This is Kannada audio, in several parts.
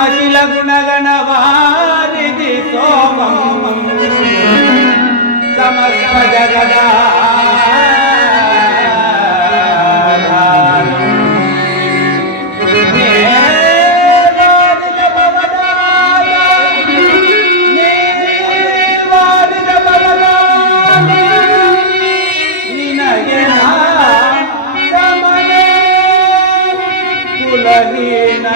ಅಖಿಲ ಗುಣಗಣವಾರಿಧಿ ಸೋಮಂ ಸಮಸ್ತ ಜಗದ ನಿನಗೆ ಸಮನೆ ಕುಲಹೀನ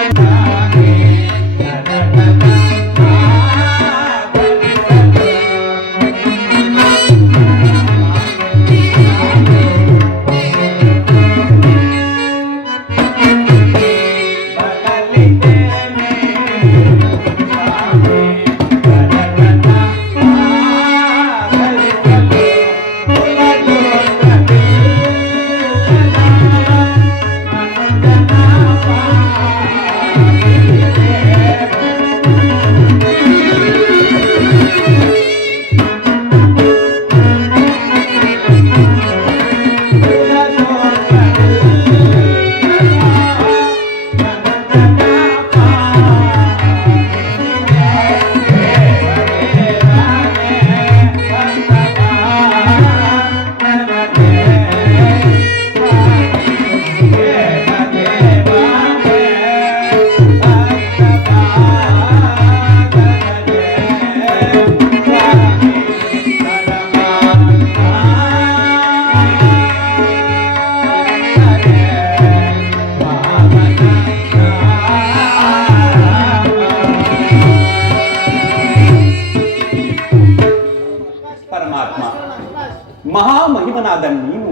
ಮಹಾಮಹಿಮನಾದ ನೀನು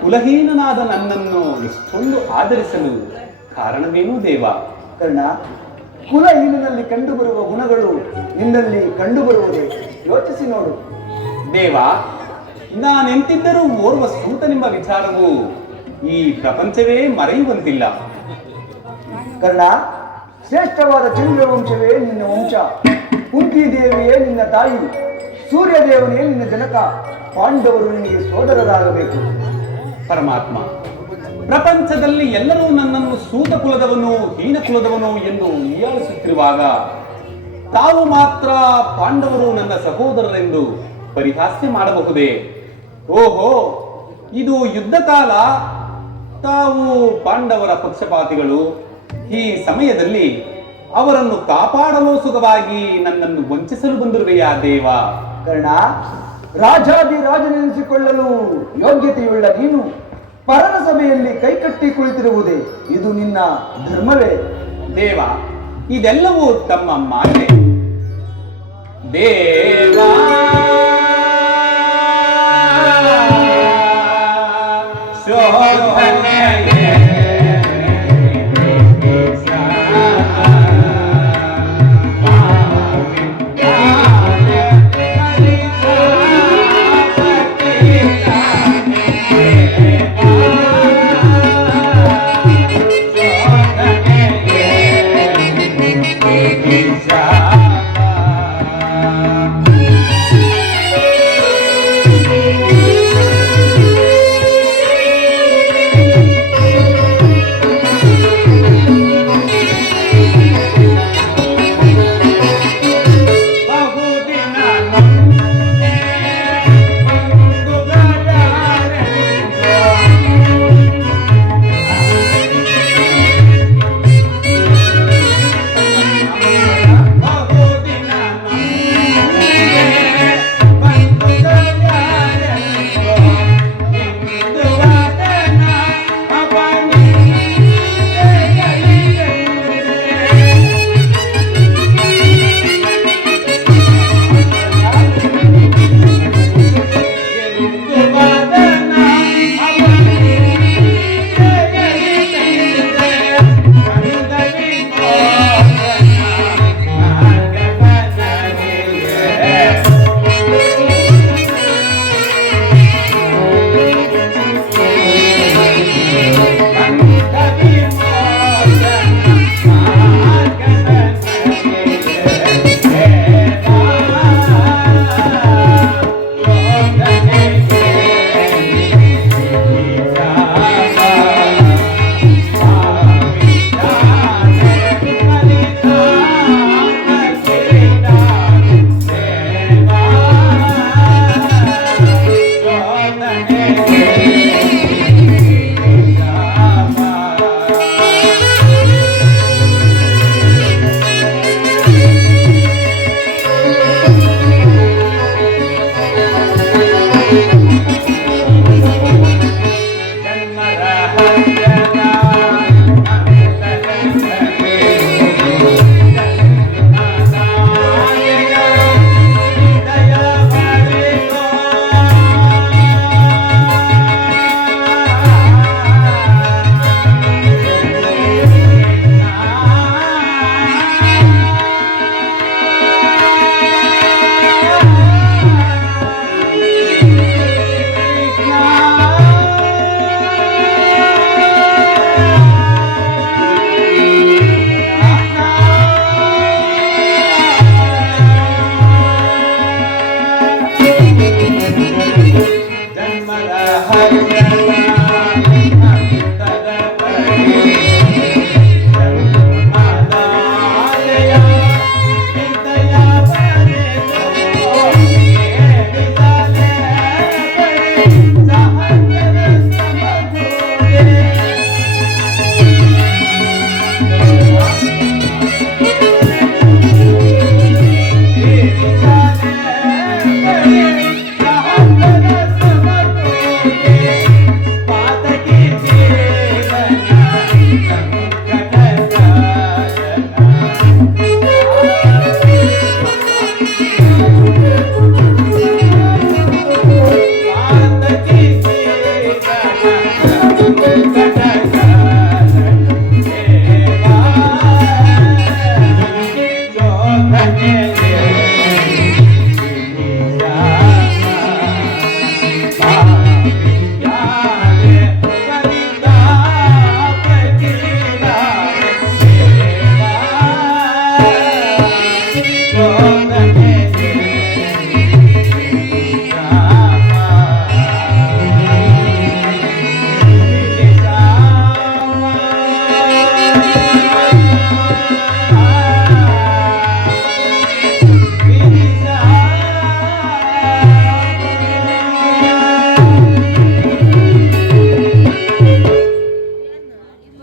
ಕುಲಹೀನನಾದ ನನ್ನನ್ನು ಇಷ್ಟೊಂದು ಆದರಿಸಲು ಕಾರಣವೇನು ದೇವ? ಕರ್ಣ, ಕುಲಹೀನನಲ್ಲಿ ಕಂಡುಬರುವ ಗುಣಗಳು ನಿನ್ನಲ್ಲಿ ಕಂಡುಬರುವುದೇ? ಯೋಚಿಸಿ ನೋಡು. ದೇವ, ನಾನೆಂತಿದ್ದರೂ ಓರ್ವ ಸೂತನೆಂಬ ವಿಚಾರವು ಈ ಪ್ರಪಂಚವೇ ಮರೆಯುವಂತಿಲ್ಲ. ಕರ್ಣ, ಶ್ರೇಷ್ಠವಾದ ಚಂದ್ರವಂಶವೇ ನಿನ್ನ ವಂಶ, ಕುಂತಿ ದೇವಿಯೇ ನಿನ್ನ ತಾಯಿ, ಸೂರ್ಯದೇವನೇ ನಿನ್ನ ಜನಕ, ಪಾಂಡವರು ನಿನಗೆ ಸೋದರರಾಗಬೇಕು. ಪರಮಾತ್ಮ, ಪ್ರಪಂಚದಲ್ಲಿ ಎಲ್ಲರೂ ನನ್ನನ್ನು ಸೂತ ಕುಲದವನು, ಹೀನ ಕುಲದವನು ಎಂದು ಹೀಯಾಳಿಸುತ್ತಿರುವಾಗ ತಾವು ಮಾತ್ರ ಪಾಂಡವರು ನನ್ನ ಸಹೋದರರೆಂದು ಪರಿಹಾಸ್ಯ ಮಾಡಬಹುದೇ? ಓಹೋ, ಇದು ಯುದ್ಧ ಕಾಲ, ತಾವು ಪಾಂಡವರ ಪಕ್ಷಪಾತಿಗಳು. ಈ ಸಮಯದಲ್ಲಿ ಅವರನ್ನು ಕಾಪಾಡಲು ಸುಖವಾಗಿ ನನ್ನನ್ನು ವಂಚಿಸಲು ಬಂದಿರುವೆಯಾ ದೇವ? ಕರ್ಣ, ರಾಜಾದಿ ರಾಜನೆನಿಸಿಕೊಳ್ಳಲು ಯೋಗ್ಯತೆಯುಳ್ಳ ನೀನು ಪರನ ಸಭೆಯಲ್ಲಿ ಕೈಕಟ್ಟಿ ಕುಳಿತಿರುವುದೇ ಇದು ನಿನ್ನ ಧರ್ಮವೇ? ದೇವ, ಇದೆಲ್ಲವೂ ತಮ್ಮ ಮಾಯೆ. ದೇವಾ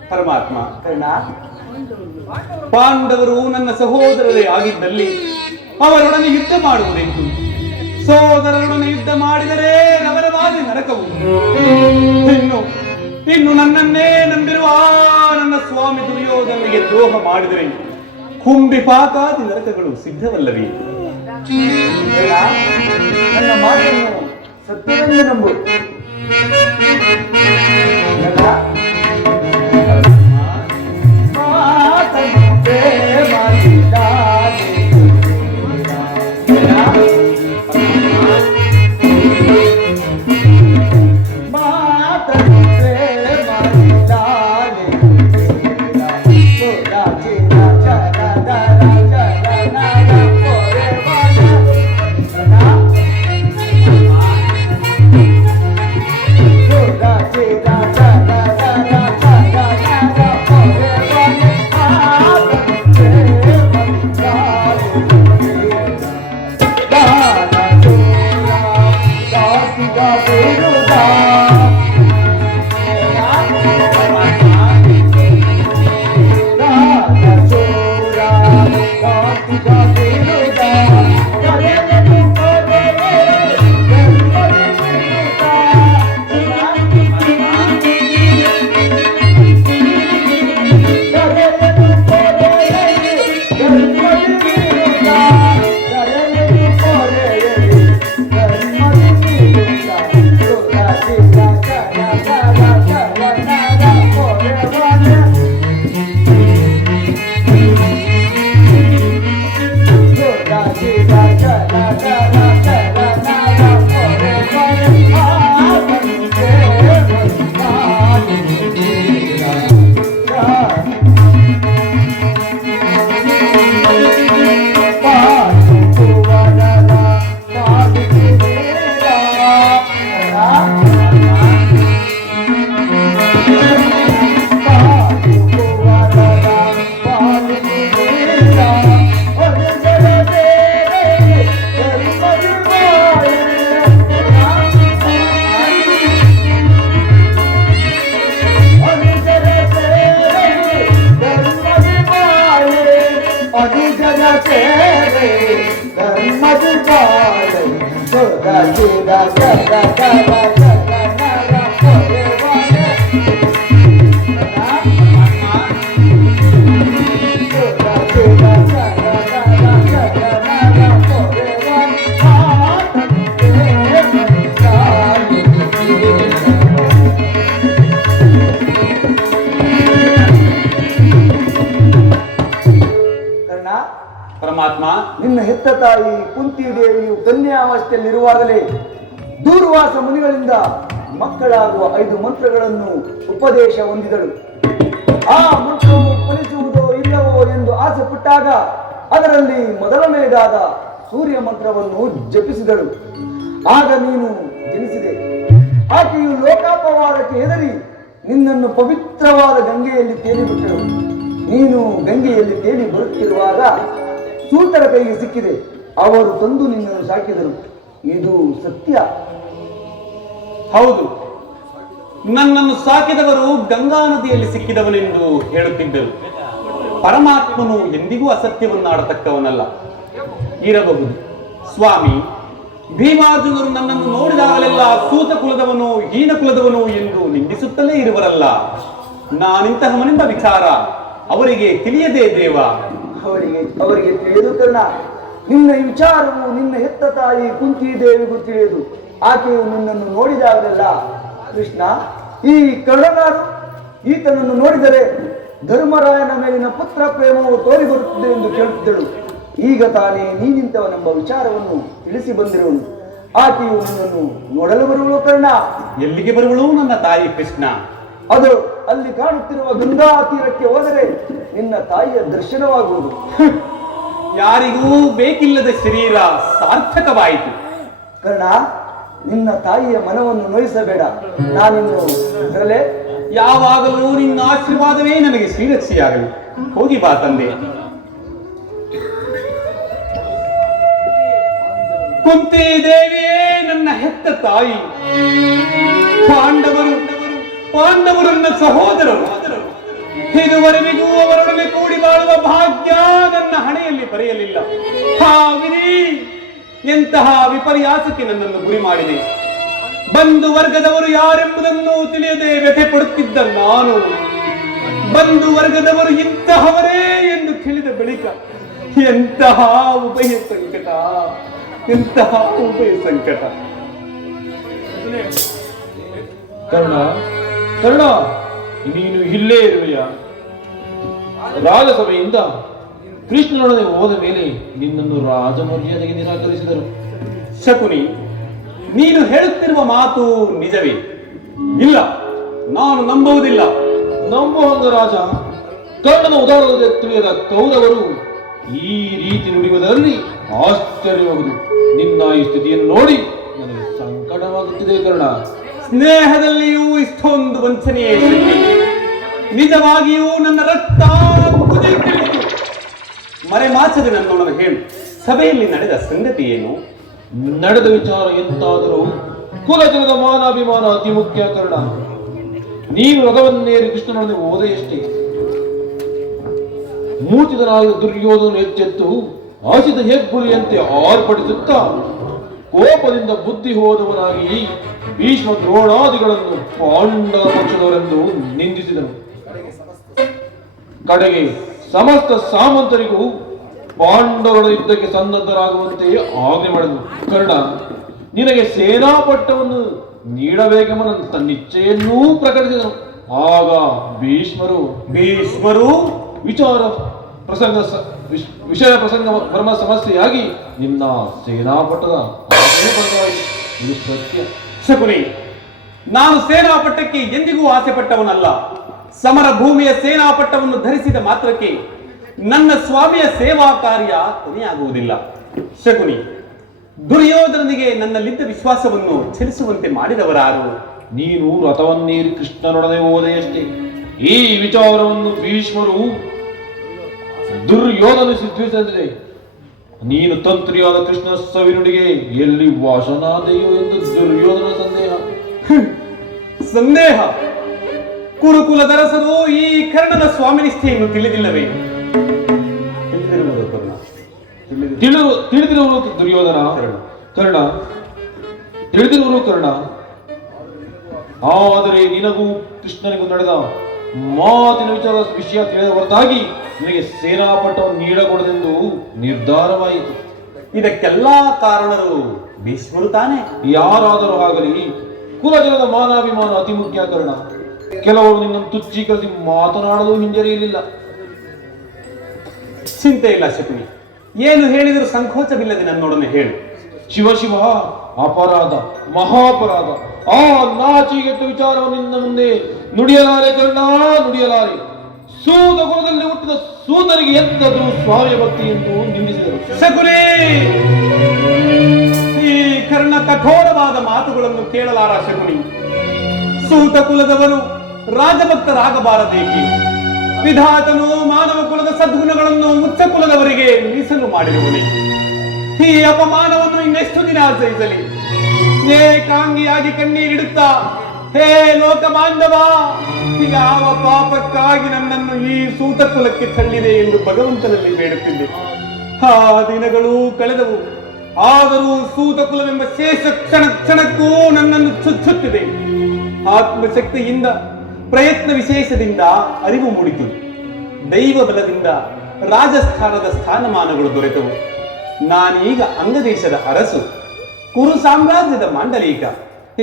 ಪರಮಾತ್ಮ, ಕರ್ಣ, ಪಾಂಡವರು ನನ್ನ ಸಹೋದರರೇ ಆಗಿದ್ದಲ್ಲಿ ಅವರೊಡನೆ ಯುದ್ಧ ಮಾಡುವುದೆಂದು. ಸಹೋದರರೊಡನೆ ಯುದ್ಧ ಮಾಡಿದರೆ ರವರವಾದ ನರಕವು. ಇನ್ನು ನನ್ನನ್ನೇ ನಂಬಿರುವ ನನ್ನ ಸ್ವಾಮಿ ದುರ್ಯೋಧನಿಗೆ ದ್ರೋಹ ಮಾಡಿದರೆ ಕುಂಭಿಪಾತಾದಿ ನರಕಗಳು ಸಿದ್ಧವಲ್ಲವೇ? ಕರ್ಣ, ನನ್ನ ಮಾತನ್ನು ಸತ್ಯವೆಂದು ನಂಬು. ಕರ್ಣ, ಮಾತನ್ನು ಪ್ರೇಮಿಸಿದ್ದಾನೆ. ಮಾತನ್ನು ಪ್ರೇಮಿಸಿದ್ದಾನೆ. ಸದಾ ಸದಾ ಸದಾ ಸದಾ ಸದಾ ಪೊರೆವಾನೆ ಪರಮಾತ್ಮ, ನಿನ್ನ ಹೆತ್ತ ತಾಯಿ ಕುಂತಿ ದೇವಿಯು ಕನ್ಯಾವಸ್ಥೆಯಲ್ಲಿರುವಾಗಲೇ ದೂರ್ವಾಸ ಮುನಿಗಳಿಂದ ಮಕ್ಕಳಾಗುವ 5 ಮಂತ್ರಗಳನ್ನು ಉಪದೇಶ ಹೊಂದಿದಳು. ಆ ಮಂತ್ರವು ಫಲಿಸುವುದೋ ಇಲ್ಲವೋ ಎಂದು ಆಸೆ ಪಟ್ಟಾಗ ಅದರಲ್ಲಿ ಮೊದಲನೆಯದಾದ ಸೂರ್ಯ ಮಂತ್ರವನ್ನು ಜಪಿಸಿದಳು. ಆಗ ನೀನು ಜನಿಸಿದೆ. ಆಕೆಯು ಲೋಕಾಪವಾದಕ್ಕೆ ಹೆದರಿ ನಿನ್ನನ್ನು ಪವಿತ್ರವಾದ ಗಂಗೆಯಲ್ಲಿ ತೇಲಿಬಿಟ್ಟಳು. ನೀನು ಗಂಗೆಯಲ್ಲಿ ತೇಲಿ ಬರುತ್ತಿರುವಾಗ ಸೂತರ ಕೈಗೆ ಸಿಕ್ಕಿದೆ. ಅವರು ತಂದು ನಿನ್ನನ್ನು ಸಾಕಿದರು. ಇದು ಸತ್ಯ. ಹೌದು, ನನ್ನನ್ನು ಸಾಕಿದವರು ಗಂಗಾ ನದಿಯಲ್ಲಿ ಸಿಕ್ಕಿದವನೆಂದು ಹೇಳುತ್ತಿದ್ದರು. ಪರಮಾತ್ಮನು ಎಂದಿಗೂ ಅಸತ್ಯವನ್ನಾಡತಕ್ಕವನಲ್ಲ. ಇರಬಹುದು ಸ್ವಾಮಿ, ಭೀಮಾರ್ಜುನರು ನನ್ನನ್ನು ನೋಡಿದಾಗಲೆಲ್ಲ ಸೂತ ಕುಲದವನು, ಹೀನ ಕುಲದವನು ಎಂದು ನಿಂದಿಸುತ್ತಲೇ ಇರುವರಲ್ಲ. ನಾನಿಂತಹವನೆಂಬ ವಿಚಾರ ಅವರಿಗೆ ತಿಳಿಯದೇ ದೇವ. ಅವರಿಗೆ ತಿಳಿದು ಕರ್ಣ. ನಿನ್ನ ಈ ವಿಚಾರವು ನಿನ್ನ ಹೆತ್ತ ತಾಯಿ ಕುಂತಿ ದೇವಿಗೂ ತಿಳಿಯದು. ಆಕೆಯು ನಿನ್ನನ್ನು ನೋಡಿದಾಗಲೆಲ್ಲ, ಕೃಷ್ಣ, ಈ ಕರ್ಣನಾರು, ಈತನನ್ನು ನೋಡಿದರೆ ಧರ್ಮರಾಯನ ಮೇಲಿನ ಪುತ್ರ ಪ್ರೇಮವು ತೋರಿ ಬರುತ್ತದೆ ಎಂದು ಕೇಳುತ್ತಿದ್ದಳು. ಈಗ ತಾನೇ ನೀನಿಂತವನೆಂಬ ವಿಚಾರವನ್ನು ತಿಳಿಸಿ ಬಂದಿರುವನು. ಆಕೆಯು ನಿನ್ನನ್ನು ನೋಡಲು ಬರುವಳು ಕರ್ಣ. ಎಲ್ಲಿಗೆ ಬರುವಳು ನನ್ನ ತಾಯಿ ಕೃಷ್ಣ? ಅದು ಅಲ್ಲಿ ಕಾಣುತ್ತಿರುವ ಗಂಗಾ ತೀರಕ್ಕೆ ಹೋದರೆ ನಿನ್ನ ತಾಯಿಯ ದರ್ಶನವಾಗುವುದು. ಯಾರಿಗೂ ಬೇಕಿಲ್ಲದ ಶರೀರ ಸಾರ್ಥಕವಾಯಿತು. ಕರ್ಣ, ನಿನ್ನ ತಾಯಿಯ ಮನವನ್ನು ನೋಯಿಸಬೇಡ. ನಾನಿನ್ನು ಇದರಲ್ಲೇ ಯಾವಾಗಲೂ ನಿನ್ನ ಆಶೀರ್ವಾದವೇ ನನಗೆ ಶ್ರೀರಕ್ಷೆಯಾಗಲಿ. ಹೋಗಿ ಬಾ ತಂದೆ. ಕುಂತಿ ದೇವಿಯೇ ನನ್ನ ಹೆತ್ತ ತಾಯಿ. ಪಾಂಡವರು ನನ್ನ ಸಹೋದರರು. ಇದುವರೆಗೂ ಅವರೊಡನೆ ಕೂಡಿ ಬಾಳುವ ಭಾಗ್ಯ ನನ್ನ ಹಣೆಯಲ್ಲಿ ಬರೆಯಲಿಲ್ಲ. ಹಾ ವಿಧಿ, ಎಂತಹ ವಿಪರ್ಯಾಸಕ್ಕೆ ನನ್ನನ್ನು ಗುರಿ ಮಾಡಿದೆ. ಬಂಧು ವರ್ಗದವರು ಯಾರೆಂಬುದನ್ನು ತಿಳಿಯದೆ ವ್ಯಥೆ ಪಡುತ್ತಿದ್ದ ನಾನು, ಬಂಧು ವರ್ಗದವರು ಇಂತಹವರೇ ಎಂದು ತಿಳಿದ ಬಳಿಕ ಎಂತಹ ಉಭಯ ಸಂಕಟ, ಎಂತಹ ಉಭಯ ಸಂಕಟ. ಕರ್ಣ, ನೀನು ಇಲ್ಲೇ ಇರುವೆಯ? ರಾಜಸಭೆಯಿಂದ ಕೃಷ್ಣನೊಡನೆ ಹೋದ ಮೇಲೆ ನಿನ್ನನ್ನು ರಾಜ ಮರ್ಯಾದೆಗೆ ನಿರಾಕರಿಸಿದರು. ಶಕುನಿ, ನೀನು ಹೇಳುತ್ತಿರುವ ಮಾತು ನಿಜವೇ? ಇಲ್ಲ, ನಾನು ನಂಬುವುದಿಲ್ಲ. ನಂಬುವಂಗ ರಾಜ, ಕರ್ಣನ ಉದಾಹರಣೆ ತಿಳಿಯದ ಕೌರವರು ಈ ರೀತಿ ನುಡಿಯುವುದರಲ್ಲಿ ಆಶ್ಚರ್ಯವಾಗುವುದು. ನಿನ್ನ ಈ ಸ್ಥಿತಿಯನ್ನು ನೋಡಿ ನನಗೆ ಸಂಕಟವಾಗುತ್ತಿದೆ ಕರ್ಣ. ಸ್ನೇಹದಲ್ಲಿಯೂ ಇಷ್ಟೊಂದು ವಂಚನೆಯೇ ಶಕ್ತಿ. ನಿಜವಾಗಿಯೂ ನನ್ನ ರಕ್ತ ಕುದಿಯುತ್ತಿರುವುದು. ಮರೆಮಾಚದೆ ನನ್ನೊಡನೆ ಹೇಳು, ಸಭೆಯಲ್ಲಿ ನಡೆದ ಸಂಗತಿ ಏನು? ನಡೆದ ವಿಚಾರ ಎಂತಾದರೂ ಕುಲಜನದ ಮಾನಾಭಿಮಾನ ಅತಿ ಮುಖ್ಯ ಕರ್ಣ. ನೀನು ರಥವನ್ನೇರಿ ಕೃಷ್ಣನೊಡನೆ ಹೋದೆಯಷ್ಟೇ. ಮೂರ್ಛಿತನಾಗಿದ್ದ ದುರ್ಯೋಧನ ಎಚ್ಚೆತ್ತು ಆಶಿತ ಹೆಗ್ಗುಲಿಯಂತೆ ಆರ್ಪಡಿಸುತ್ತಾ ಕೋಪದಿಂದ ಬುದ್ಧಿ ಹೋದವನಾಗಿ ಭೀಷ್ಮ ದ್ರೋಣಾದಿಗಳನ್ನು ಪಾಂಡವ ಪಕ್ಷದವರೆಂದು ನಿಂದಿಸಿದನು. ಕಡೆಗೆ ಸಮಸ್ತ ಸಾಮಂತರಿಗೂ ಪಾಂಡವರ ಯುದ್ಧಕ್ಕೆ ಸನ್ನದ್ಧರಾಗುವಂತೆ ಆಜ್ಞೆ ಮಾಡಿದನು. ಕರ್ಣ, ನಿನಗೆ ಸೇನಾಪಟ್ಟವನ್ನು ನೀಡಬೇಕೆಂಬ ತನ್ನಿಚ್ಛೆಯನ್ನೂ ಪ್ರಕಟಿಸಿದನು. ಆಗ ಭೀಷ್ಮರು ವಿಷಯ ಪ್ರಸಂಗ ಬ್ರಹ್ಮ ಸಮಸ್ಯೆಯಾಗಿ ನಿನ್ನ ಸೇನಾಪಟ್ಟದ ಆಜ್ಞೆ ಬದಲಾಯಿತು. ಇದು ಸತ್ಯ. ಶಕುನಿ, ನಾನು ಸೇನಾಪಟ್ಟಕ್ಕೆ ಎಂದಿಗೂ ಆಸೆ ಪಟ್ಟವನಲ್ಲ. ಸಮರ ಭೂಮಿಯ ಸೇನಾಪಟ್ಟವನ್ನು ಧರಿಸಿದ ಮಾತ್ರಕ್ಕೆ ನನ್ನ ಸ್ವಾಮಿಯ ಸೇವಾ ಕಾರ್ಯ ಕೊನೆಯಾಗುವುದಿಲ್ಲ. ಶಕುನಿ, ದುರ್ಯೋಧನನಿಗೆ ನನ್ನಲ್ಲಿದ್ದ ವಿಶ್ವಾಸವನ್ನು ಚಲಿಸುವಂತೆ ಮಾಡಿದವರಾರು? ನೀನು ರಥವನ್ನೇರಿ ಕೃಷ್ಣನೊಡನೆ ಹೋದೆಯಷ್ಟೇ. ಈ ವಿಚಾರವನ್ನು ಭೀಷ್ಮರು ದುರ್ಯೋಧನ ಸಿದ್ಧಿಸಿದೆ. ನೀನು ತಂತ್ರಿಯಾದ ಕೃಷ್ಣ ಸವಿನುಡಿಗೆ ಎಲ್ಲಿ ವಾಸನಾದೆಯೋ ಎಂದು ದುರ್ಯೋಧನ ಸಂದೇಹ. ಕುರುಕುಲದರಸರು ಈ ಕರ್ಣನ ಸ್ವಾಮಿನಿಷ್ಠೆಯನ್ನು ತಿಳಿದಿಲ್ಲವೇ? ತಿಳಿದಿರುವುದು ದುರ್ಯೋಧನ. ಕರ್ಣ, ತಿಳಿದಿರುವರು ಕರ್ಣ. ಆದರೆ ನಿನಗೂ ಕೃಷ್ಣನಿಗೂ ನಡೆದ ಮಾತಿನ ವಿಷಯ ತಿಳಿದ ಹೊರತಾಗಿ ನಿನಗೆ ಸೇನಾಪಟ್ಟವನ್ನು ನೀಡಕೂಡದೆಂದು ನಿರ್ಧಾರವಾಯಿತು. ಇದಕ್ಕೆಲ್ಲ ಕಾರಣರು ಭೀಷ್ಮರು ತಾನೆ. ಯಾರಾದರೂ ಆಗಲಿ ಕುಲಜನದ ಮಾನಾಭಿಮಾನ ಅತಿ ಮುಖ್ಯ ಕರ್ಣ. ಕೆಲವರು ನಿನ್ನನ್ನು ತುಚ್ಛೀಕರಿಸಿ ಮಾತನಾಡಲು ಹಿಂಜರಿಯಲಿಲ್ಲ. ಚಿಂತೆ ಇಲ್ಲ ಶಕುನಿ, ಏನು ಹೇಳಿದರೂ ಸಂಕೋಚವಿಲ್ಲದೆ ನನ್ನೊಡನೆ ಹೇಳು. ಶಿವ ಶಿವ, ಅಪರಾಧ, ಮಹಾಪರಾಧ. ಆ ನಾಚಿಗೆಟ್ಟ ವಿಚಾರವನ್ನು ನಿನ್ನ ಮುಂದೆ ನುಡಿಯಲಾರೆ ಕರ್ಣ, ನುಡಿಯಲಾರೆ. ಸೂತ ಕುಲದಲ್ಲಿ ಹುಟ್ಟಿದ ಸೂತನಿಗೆ ಎಂತದ್ದು ಸ್ವಾಮಿ ಭಕ್ತಿ ಎಂದು ನಿಂದಿಸಿದರು. ಶಕುನಿ, ಈ ಕರ್ಣ ಕಠೋರವಾದ ಮಾತುಗಳನ್ನು ಕೇಳಲಾರ ಶಕುನಿ. ಸೂತ ಕುಲದವರು ರಾಜಭಕ್ತರಾಗಬಾರದೇಕೆ? ವಿಧಾತನು ಮಾನವ ಕುಲದ ಸದ್ಗುಣಗಳನ್ನು ಉಚ್ಚ ಕುಲದವರಿಗೆ ಮೀಸಲು ಮಾಡಿರುವನೆ. ಈ ಅಪಮಾನವನ್ನು ಇನ್ನೆಷ್ಟು ದಿನ ಸಹಿಸಲಿ? ಏಕಾಂಗಿಯಾಗಿ ಕಣ್ಣೀರಿಡುತ್ತಾ, ಹೇ ಲೋಕ ಬಾಂಧವ, ಯಾವ ಪಾಪಕ್ಕಾಗಿ ನನ್ನನ್ನು ಈ ಸೂತ ಕುಲಕ್ಕೆ ತಳ್ಳಿದೆ ಎಂದು ಭಗವಂತನಲ್ಲಿ ಬೇಡುತ್ತಿದ್ದೆ. ಆ ದಿನಗಳು ಕಳೆದವು. ಆದರೂ ಸೂತ ಕುಲವೆಂಬ ಶೇಷ ಕ್ಷಣ ಕ್ಷಣಕ್ಕೂ ನನ್ನನ್ನು ಚುಚ್ಚುತ್ತಿದೆ. ಆತ್ಮಶಕ್ತಿಯಿಂದ, ಪ್ರಯತ್ನ ವಿಶೇಷದಿಂದ ಅರಿವು ಮೂಡಿತು. ದೈವ ಬಲದಿಂದ ರಾಜಸ್ಥಾನದ ಸ್ಥಾನಮಾನಗಳು ದೊರೆತವು. ನಾನೀಗ ಅಂಗದೇಶದ ಅರಸು, ಕುರು ಸಾಮ್ರಾಜ್ಯದ ಮಾಂಡಲೀಕ.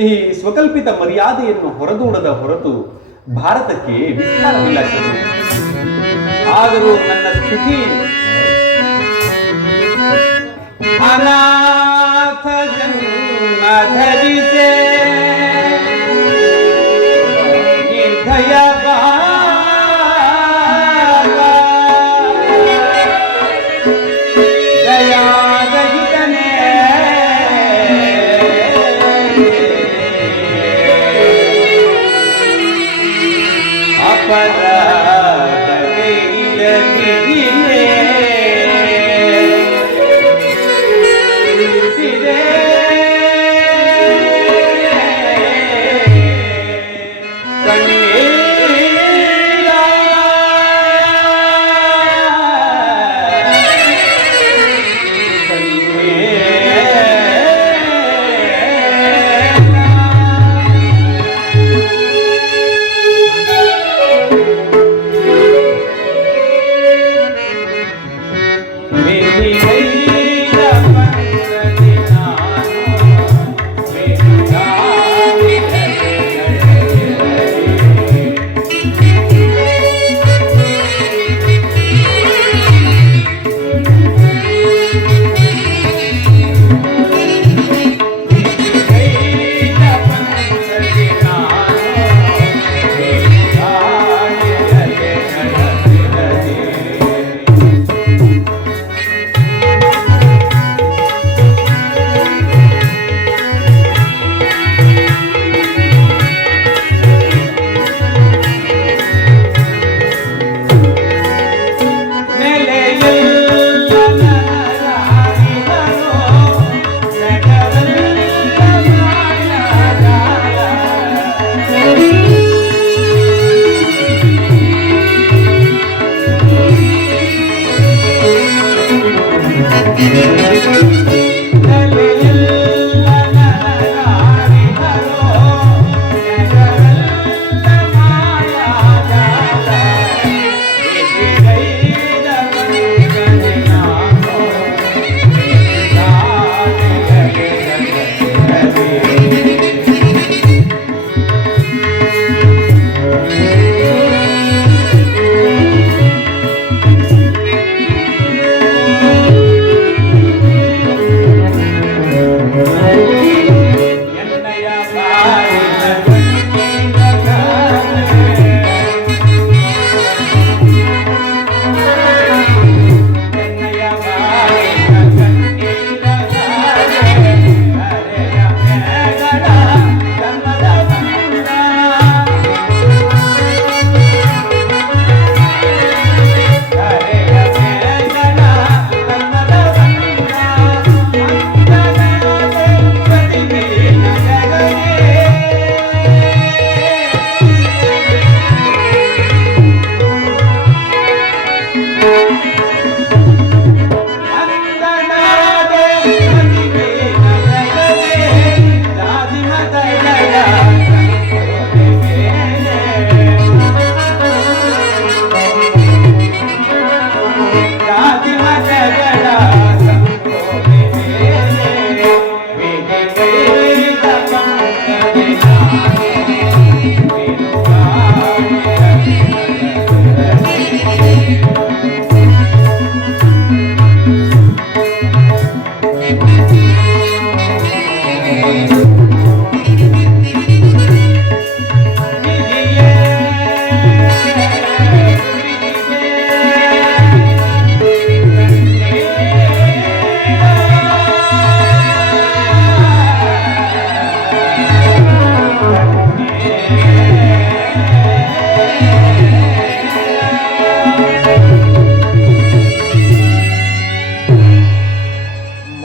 ಈ ಸ್ವಕಲ್ಪಿತ ಮರ್ಯಾದೆಯನ್ನು ಹೊರದೂಡದ ಹೊರತು ಭಾರತಕ್ಕೆ ವಿಸ್ತಾರವಿಲ್ಲ. ಆದರೂ ನನ್ನ ಸ್ಥಿತಿ ಅನಾಥ ಜನ್ಮ ಧರಿಸೆ ನಿರ್ಧಯ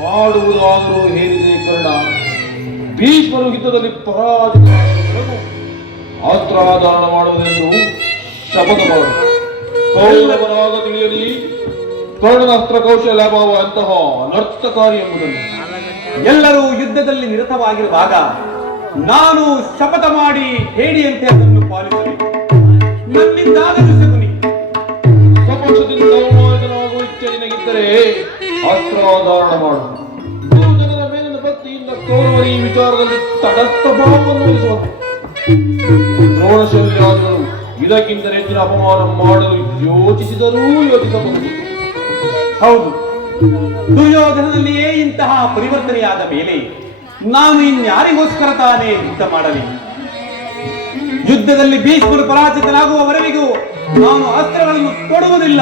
ಮಾಡುವುದಾದರೂ ಹೇಳಿದೆ ಕರ್ಣ. ಭೀಷ್ಮರು ಯುದ್ಧದಲ್ಲಿ ಪರಾಜಿತರಾಗಿರುವುದು ಅಸ್ತ್ರಾಧಾರಣ ಮಾಡುವುದೆಂದು ಶಪಥ ಮಾಡು. ಕೌರವರಾಗ ತಿಳಿಯಲಿ ಕರ್ಣನ ಅಸ್ತ್ರ ಕೌಶಲ್ಯ ಭಾವ ಅಂತಹ ಅನರ್ಥಕಾರಿ ಎಂಬುದನ್ನು. ಎಲ್ಲರೂ ಯುದ್ಧದಲ್ಲಿ ನಿರತವಾಗಿರುವಾಗ ನಾನು ಶಪಥ ಮಾಡಿ ಹೇಳಿಯಂತೆ ಅದನ್ನು ಪಾಲಿಸಬೇಕು. ನನ್ನಿಂದಾಗದು ಶಕುನಿ. ಸ್ವಪಕ್ಷದಿಂದ ಅವಮಾನಿತನಾಗುವ ಇಚ್ಛೆ ನಿನಗಿದ್ದರೆ ಅಸ್ತ್ರಾಧಾರಣ ಮಾಡು. ಗುರುಜನರ ಮೇಲಿನ ಭಕ್ತಿಯಿಂದ ಕೌರವರ ಈ ವಿಚಾರದಲ್ಲಿ ತಟಸ್ಥ ಭಾವವನ್ನು ವಹಿಸುವ ದ್ರೋಣಶಲ್ಯಾದಿಗಳು ಇದಕ್ಕಿಂತ ಹೆಚ್ಚಿನ ಅಪಮಾನ ಮಾಡಲು ಯೋಚಿಸಿದರೂ ಯೋಚಿಸಬಹುದು. ಹೌದು, ದುರ್ಯೋಧನದಲ್ಲಿಯೇ ಇಂತಹ ಪರಿವರ್ತನೆಯಾದ ಮೇಲೆ ನಾನು ಇನ್ಯಾರಿಗೋಸ್ಕರ ತಾನೇ ಯುದ್ಧ ಮಾಡಲಿ? ಯುದ್ಧದಲ್ಲಿ ಭೀಷ್ಮರು ಪರಾಜಿತನಾಗುವವರೆಗೂ ನಾನು ಅಸ್ತ್ರಗಳನ್ನು ಕೊಡುವುದಿಲ್ಲ.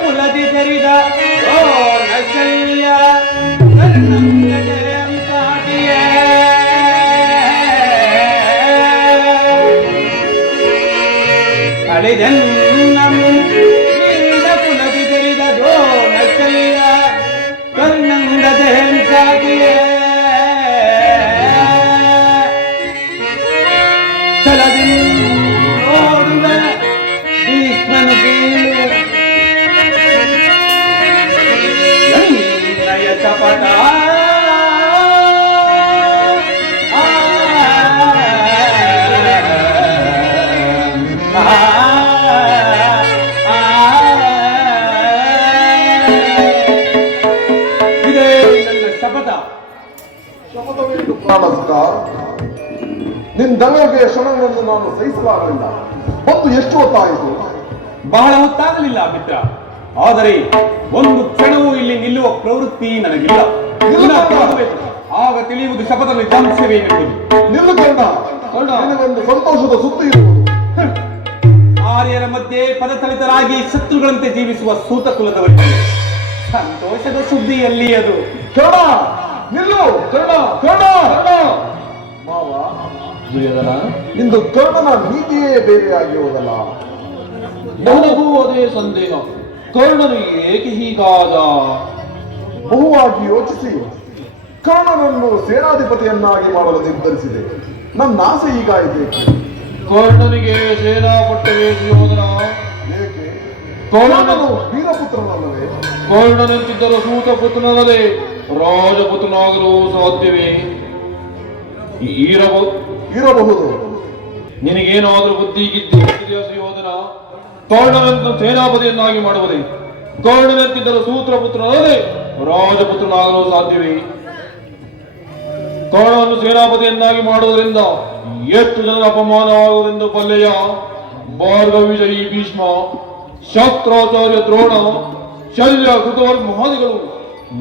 ಕುಲದಿ ತೆರಿದ ಕುಲದಿ ತೆರಿದ ದ್ರೋಣಶಲ್ಯ ಕರ್ಣಂಗದ ಹೆಂಸಾಗಿಯೇ ಚಲದಿ ನೋಡುವ ಭೀಷ್ಮನು ನಯ ಶಪಥ ಇದೇ ನನ್ನ ಶಪಥ. ಶಪಥವೇನು ಪ್ರಾಣಸ್ಕ? ನಿಂದೆಲ್ಲಗೆ ಶ್ರಮವನ್ನು ನಾನು ಸಹಿಸಲಾಗಲಿಲ್ಲ. ಮತ್ತು ಎಷ್ಟು ಹೊತ್ತಾಯಿತು? ಬಹಳ ಹೊತ್ತಾಗಲಿಲ್ಲ ಮಿತ್ರ. ಆದರೆ ಒಂದು ಕ್ಷಣವೂ ಇಲ್ಲಿ ನಿಲ್ಲುವ ಪ್ರವೃತ್ತಿ ನನಗಿಲ್ಲ. ಹೋಗಬೇಕು. ಆಗ ತಿಳಿಯುವುದು ಶಪಥ ನಿಜಾಂಶವೇನೆಂಬುದು. ನಿಲ್ಲು ಕರ್ಣ. ನಿನಗೊಂದು ಸಂತೋಷದ ಸುದ್ದಿ ಇರುವುದು. ಆರ್ಯರ ಮಧ್ಯೆ ಪದತಳಿತರಾಗಿ ಶತ್ರುಗಳಂತೆ ಜೀವಿಸುವ ಸೂತ ಕುಲದವರಿಗೆ ಸಂತೋಷದ ಸುದ್ದಿಯಲ್ಲಿ ಅದು. ಕರ್ಣ ನಿಲ್ಲು. ಕರ್ಣ ಕರ್ಣ ಕರ್ಣ ಮಾವ, ದುರ್ಯೋಧನ, ಇಂದು ಕರ್ಣನ ನೀತಿಯೇ ಬೇರೆಯಾಗಿ ಹೋದಲ್ಲ. ನನಗೂ ಅದೇ ಸಂದೇಹ. ಕರ್ಣನು ಏಕೆ ಹೀಗಾದ? ಬಹುವಾಗಿ ಯೋಚಿಸಿ ಕರ್ಣನನ್ನು ಸೇನಾಧಿಪತಿಯನ್ನಾಗಿ ಮಾಡಲು ನಿರ್ಧರಿಸಿದೆ. ನನ್ನ ಆಸೆ ಹೀಗಾಯಿತು. ಕರ್ಣನಿಗೆ ಸೇನಾಪಟ್ಟವೇ ದುರ್ಯೋಧನ? ಏಕೆ? ಕರ್ಣನು ಕರ್ಣನು ವೀರಪುತ್ರನಲ್ಲವೇ? ಕರ್ಣನಂತಿದ್ದರೂ ಸೂತ ಪುತ್ರನಲ್ಲದೆ ರಾಜಪುತ್ರನಾಗಲು ಸಾಧ್ಯವೇ? ಇರಬಹುದು. ನಿನಗೇನಾದರೂ ಬುದ್ಧಿ ಗಿದ್ದಿ ಸುಯೋಧನ? ಕರ್ಣನಂತ ಸೇನಾಪತಿಯನ್ನಾಗಿ ಮಾಡುವುದೇ? ಕರ್ಣನಂತಿದ್ದರೂ ಸೂತ್ರಪುತ್ರನಲ್ಲದೆ ರಾಜಪುತ್ರನಾಗಲು ಸಾಧ್ಯವೇ? ಕರ್ಣನನ್ನು ಸೇನಾಪತಿಯನ್ನಾಗಿ ಮಾಡುವುದರಿಂದ ಎಷ್ಟು ಜನರ ಅಪಮಾನವಾಗುವುದೆಂದು ಬಲ್ಲೆಯ? ಭಾರ್ಗವಿಜಯಿ ಭೀಷ್ಮ, ಶಾಸ್ತ್ರಾಚಾರ್ಯ ದ್ರೋಣ, ಶಲ್ಯ ಕೃತವರ್ಮಾದಿಗಳು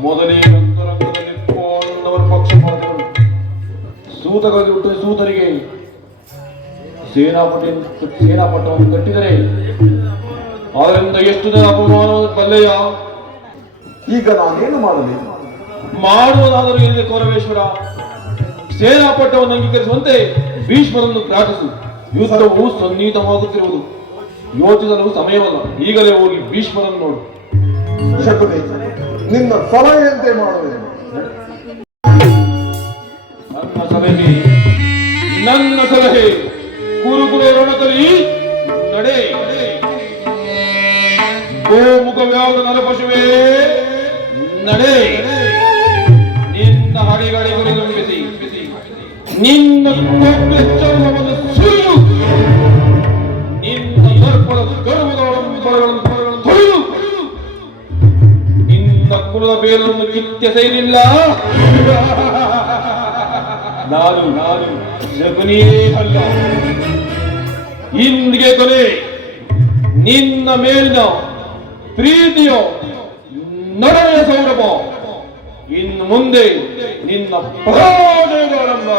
ಮೊದಲೇ ರಂಗದಲ್ಲಿ ಪಾಂಡವರ ಪಕ್ಷಪಾತಗಳು. ಸೂತಗಾಗಿ ಹುಟ್ಟಿದ ಸೂತರಿಗೆ ಸೇನಾಪಟ್ಟವನ್ನು ಕಟ್ಟಿದರೆ ಅದರಿಂದ ಎಷ್ಟು ಜನ ಅಪಮಾನ ಬಲ್ಲೆಯ? ಈಗ ನಾನೇನು ಮಾಡಲಿ? ಮಾಡುವುದಾದರೂ ಏನಿದೆ ಕೌರವೇಶ್ವರ? ಸೇನಾಪಟ್ಟವನ್ನು ಅಂಗೀಕರಿಸುವಂತೆ ಭೀಷ್ಮರನ್ನು ಪ್ರಾರ್ಥಿಸು. ಯುದ್ಧವು ಸನ್ನಿಹಿತವಾಗುತ್ತಿರುವುದು. ಯೋಚಿಸಲು ಸಮಯವಲ್ಲ. ಈಗಲೇ ಹೋಗಿ ಭೀಷ್ಮರನ್ನು ನೋಡು. ಶಕುನಿ, ನಿನ್ನ ಸಲಹೆಯಂತೆ ಮಾಡುವೆ. ನನ್ನ ಸಲಹೆ ಕುರುಕುಲ ರಣಕಲಿ ನಡೆ. ಗೋಮುಖ ವ್ಯಾಘ ನರಪಶುವೇ ನಡೆ. ನಿನ್ನ ಹಡಿಗಳಿಗಳು ಬಿಸಿ ನಿನ್ನ ಕೊಬ್ಬೆಚ್ಚರವನ್ನು ಸುರಿಯು. ನಿನ್ನ ದರ್ಪದ ಗರ್ವಗಳನ್ನು ತೊಳೆದು ನಿನ್ನ ಕುಲದ ಬೇರನ್ನು ಕಿತ್ತೆಸೆಯಲಿಲ್ಲ. ನಾನು ಶಕುನಿಯೇ ಅಲ್ಲ. ಇಂದಿಗೆ ಕೊನೆ. ನಿನ್ನ ಮೇಲಿನ ಪ್ರೀತಿಯೋ ನಡನೆಯ ಸೌರಭ ಇನ್ನು ಮುಂದೆ ನಿನ್ನ ಪರಾಜಯಗಳೆಂಬ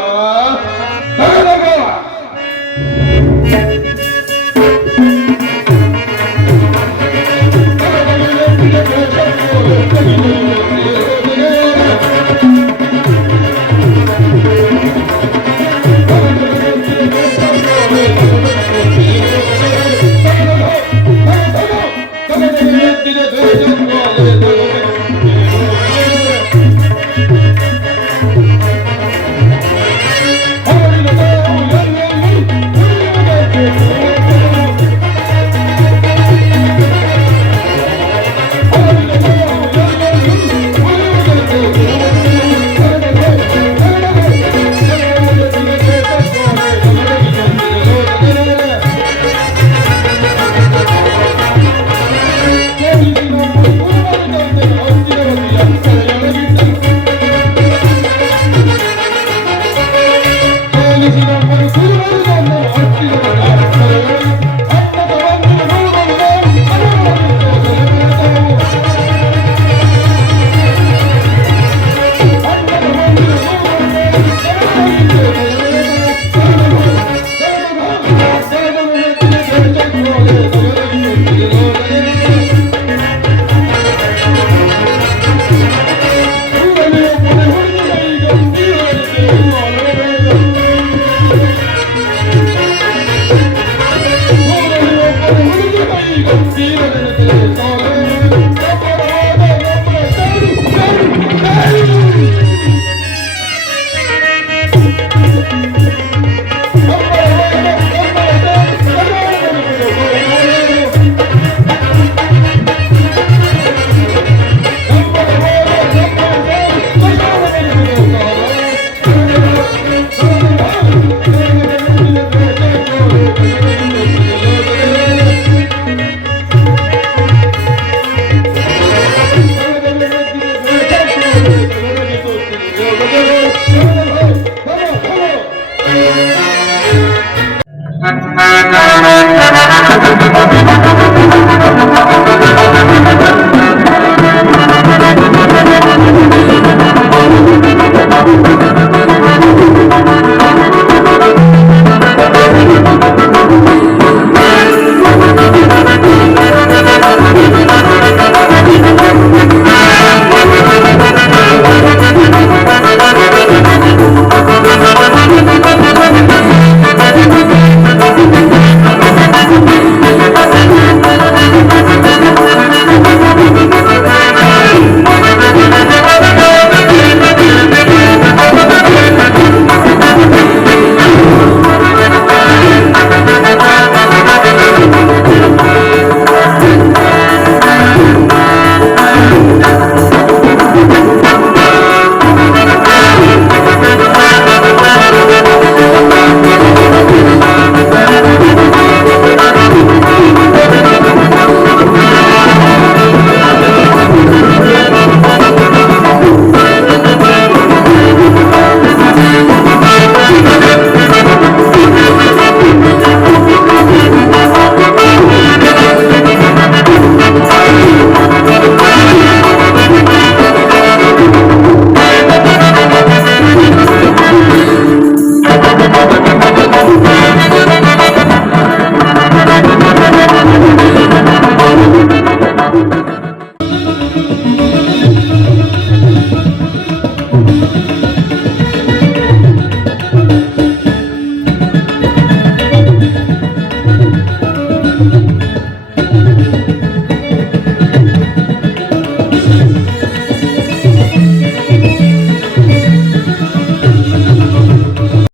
See